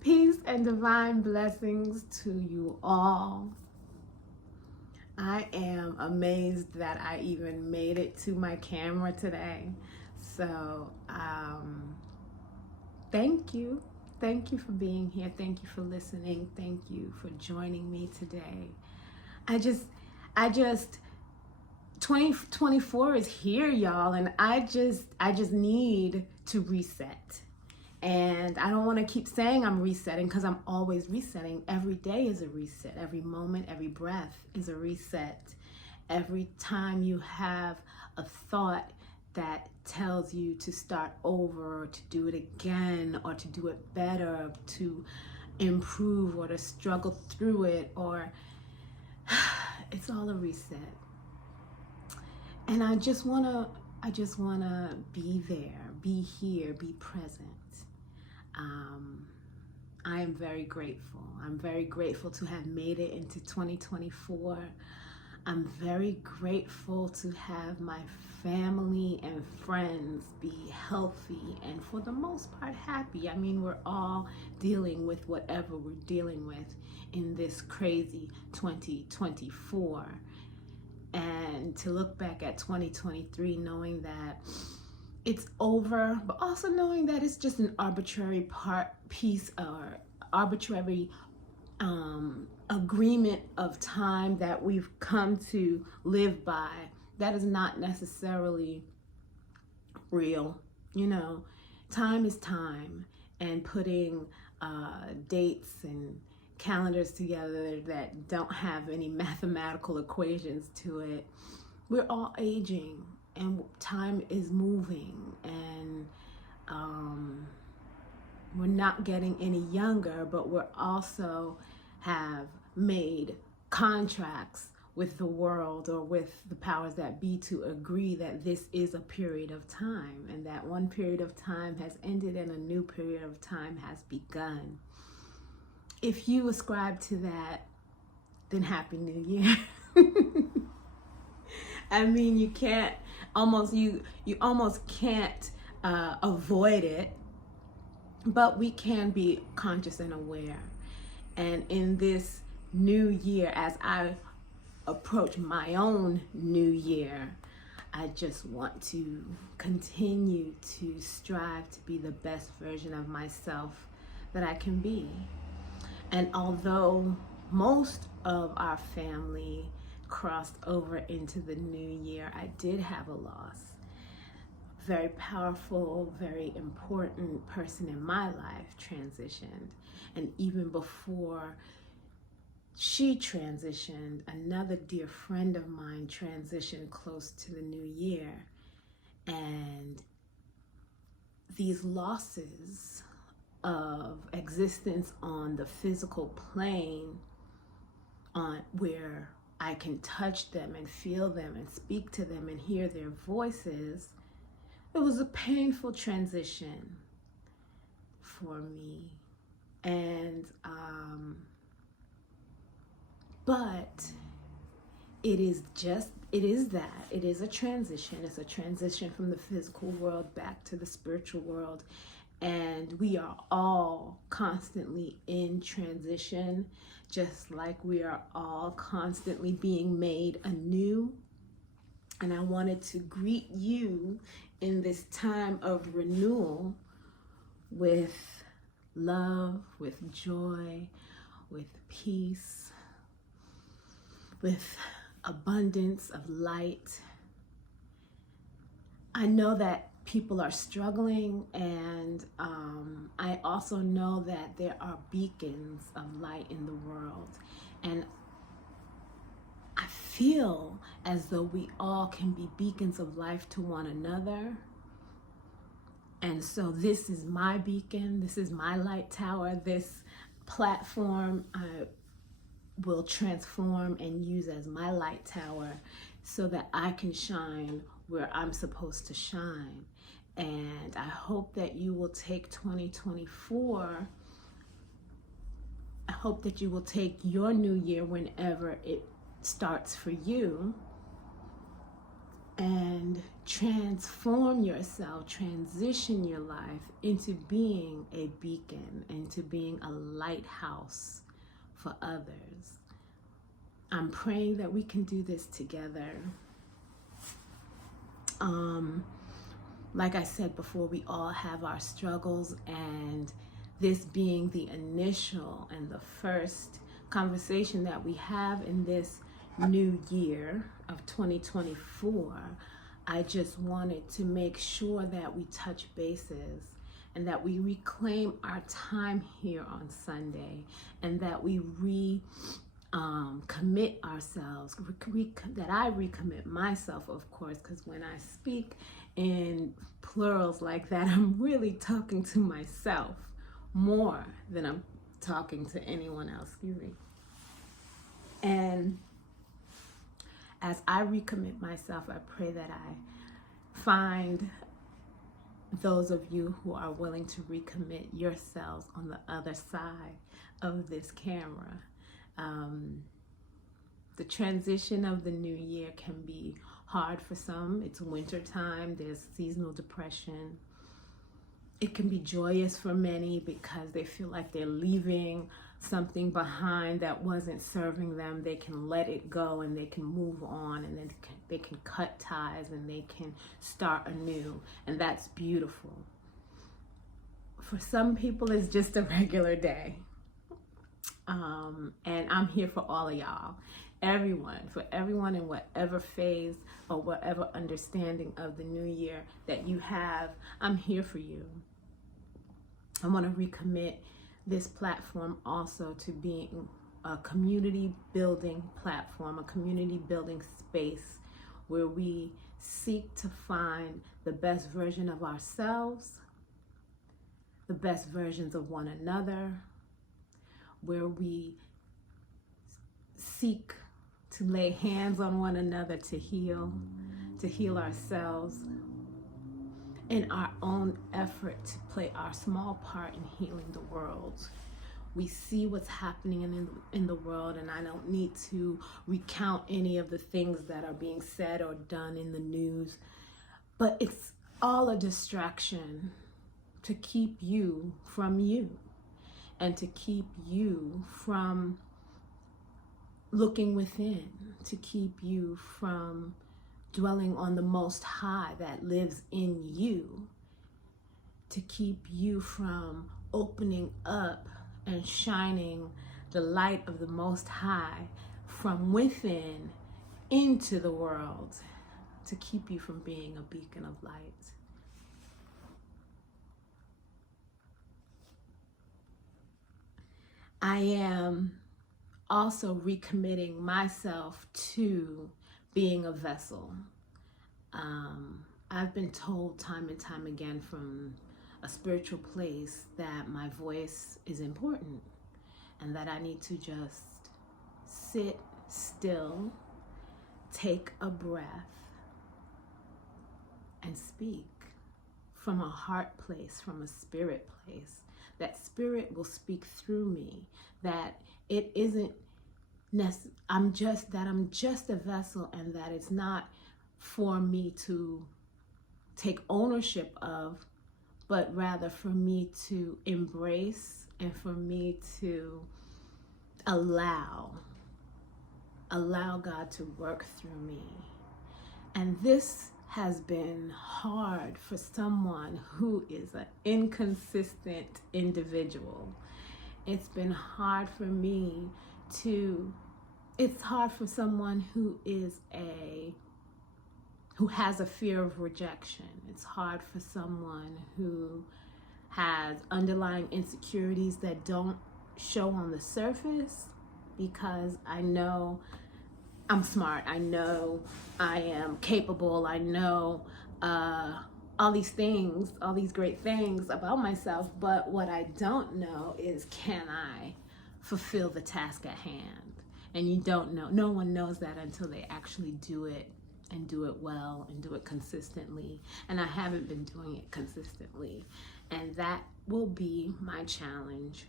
Peace and divine blessings to you all. I am amazed that I even made it to my camera today. So, thank you. Thank you for being here. Thank you for listening. Thank you for joining me today. I just 2024 is here, y'all, and I just need to reset. And I don't want to keep saying I'm resetting, because I'm always resetting. Every day is a reset. Every moment, every breath is a reset. Every time you have a thought that tells you to start over, or to do it again, or to do it better, to improve, or to struggle through it, or it's all a reset. And I just wanna be there, be here, be present. I am very grateful. I'm very grateful to have made it into 2024. I'm very grateful to have my family and friends be healthy and, for the most part, happy. I mean, we're all dealing with whatever we're dealing with in this crazy 2024. And to look back at 2023 knowing that it's over, but also knowing that it's just an arbitrary piece or arbitrary agreement of time that we've come to live by, that is not necessarily real. You know, time is time, and putting dates and calendars together that don't have any mathematical equations to it, we're all aging. And time is moving, and we're not getting any younger, but we're also have made contracts with the world or with the powers that be to agree that this is a period of time, and that one period of time has ended and a new period of time has begun. If you ascribe to that, then Happy New Year. I mean, you can't you almost can't avoid it, but we can be conscious and aware. And in this new year, as I approach my own new year, I just want to continue to strive to be the best version of myself that I can be. And although most of our family crossed over into the new year, I did have a loss. Very powerful, very important person in my life transitioned. And even before she transitioned, another dear friend of mine transitioned close to the new year. And these losses of existence on the physical plane, on where I can touch them and feel them and speak to them and hear their voices, it was a painful transition for me. And but it is a transition. It's a transition from the physical world back to the spiritual world. And we are all constantly in transition, just like we are all constantly being made anew. And I wanted to greet you in this time of renewal with love, with joy, with peace, with abundance of light. I know that people are struggling, and I also know that there are beacons of light in the world, and I feel as though we all can be beacons of life to one another. And so this is my beacon, this is my light tower. This platform I will transform and use as my light tower so that I can shine where I'm supposed to shine. And I hope that you will take 2024, I hope that you will take your new year whenever it starts for you, and transform yourself, transition your life into being a beacon, into being a lighthouse for others. I'm praying that we can do this together. Like I said before, we all have our struggles, and this being the initial and the first conversation that we have in this new year of 2024, I just wanted to make sure that we touch bases and that we reclaim our time here on Sunday, and that we commit ourselves, that I recommit myself, of course, because when I speak in plurals like that, I'm really talking to myself more than I'm talking to anyone else, excuse me. And as I recommit myself, I pray that I find those of you who are willing to recommit yourselves on the other side of this camera. The transition of the new year can be hard for some. It's winter time, there's seasonal depression. It can be joyous for many because they feel like they're leaving something behind that wasn't serving them. They can let it go and they can move on, and then they can cut ties and they can start anew, and that's beautiful. For some people, it's just a regular day. And I'm here for all of y'all, for everyone in whatever phase or whatever understanding of the new year that you have. I'm here for you. I want to recommit this platform also to being a community building platform, a community building space where we seek to find the best version of ourselves, the best versions of one another, where we seek to lay hands on one another to heal ourselves in our own effort to play our small part in healing the world. We see what's happening in the world, and I don't need to recount any of the things that are being said or done in the news, but it's all a distraction to keep you from you, and to keep you from looking within, to keep you from dwelling on the Most High that lives in you, to keep you from opening up and shining the light of the Most High from within into the world, to keep you from being a beacon of light. I am also recommitting myself to being a vessel. I've been told time and time again from a spiritual place that my voice is important and that I need to just sit still, take a breath, and speak from a heart place, from a spirit place. That spirit will speak through me, that it isn't I'm just a vessel, and that it's not for me to take ownership of, but rather for me to embrace and for me to allow God to work through me. And this has been hard for someone who is an inconsistent individual. It's been hard for me it's hard for someone who has a fear of rejection. It's hard for someone who has underlying insecurities that don't show on the surface, because I know I'm smart, I know I am capable, I know all these things, all these great things about myself, but what I don't know is, can I fulfill the task at hand? And you don't know, no one knows that until they actually do it, and do it well, and do it consistently. And I haven't been doing it consistently. And that will be my challenge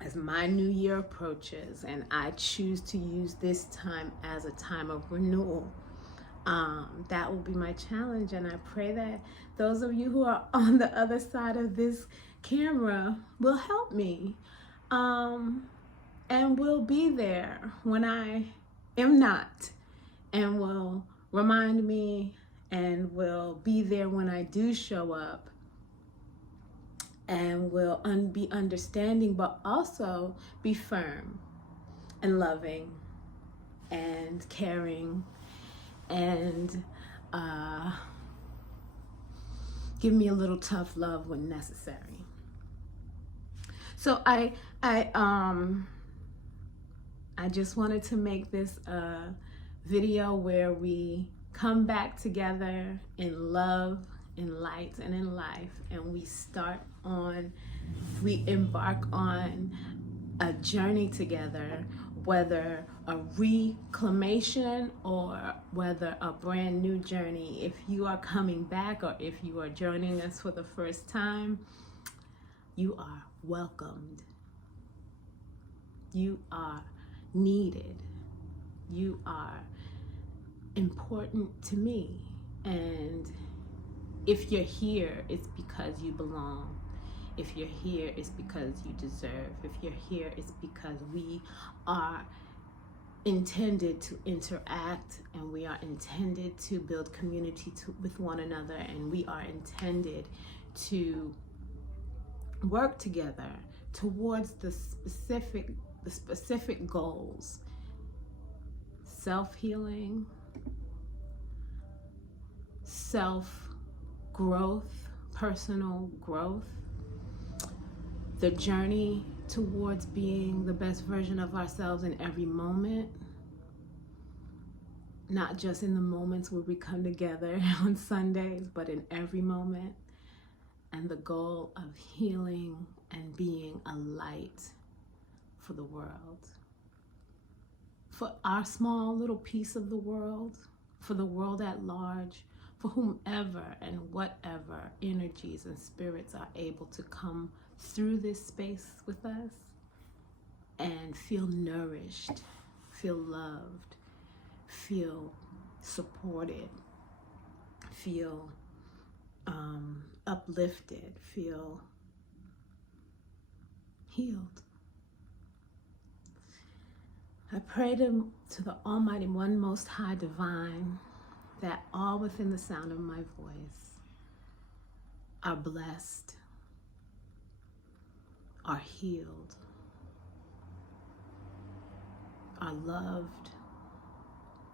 as my new year approaches, and I choose to use this time as a time of renewal, That will be my challenge, and I pray that those of you who are on the other side of this camera will help me, and will be there when I am not, and will remind me, and will be there when I do show up, and will be understanding, but also be firm and loving and caring, and give me a little tough love when necessary. So I just wanted to make this a video where we come back together in love, in light, and in life, and we embark on a journey together, whether a reclamation or whether a brand new journey. If you are coming back or if you are joining us for the first time, you are welcomed. You are needed. You are important to me. And if you're here, it's because you belong. If you're here, it's because you deserve. If you're here, it's because we are intended to interact, and we are intended to build community with one another, and we are intended to work together towards the specific goals: self-healing, self-growth, personal growth, the journey towards being the best version of ourselves in every moment, not just in the moments where we come together on Sundays, but in every moment, and the goal of healing and being a light for the world, for our small little piece of the world, for the world at large, for whomever and whatever energies and spirits are able to come through this space with us and feel nourished, feel loved, feel supported, feel uplifted, feel healed. I pray to the Almighty One, Most High Divine, that all within the sound of my voice are blessed, are healed, are loved,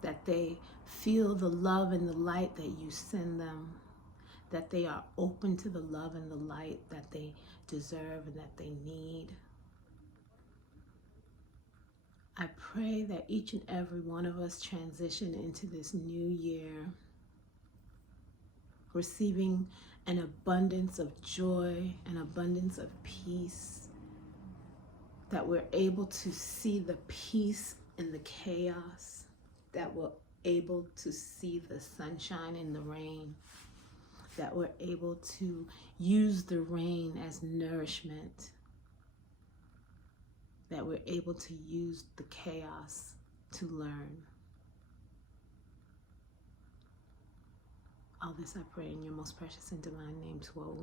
that they feel the love and the light that you send them, that they are open to the love and the light that they deserve and that they need. I pray that each and every one of us transition into this new year receiving an abundance of joy, an abundance of peace, that we're able to see the peace in the chaos, that we're able to see the sunshine in the rain, that we're able to use the rain as nourishment, that we're able to use the chaos to learn. All this I pray in your most precious and divine name, Tuo.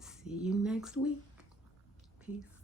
See you next week. Peace.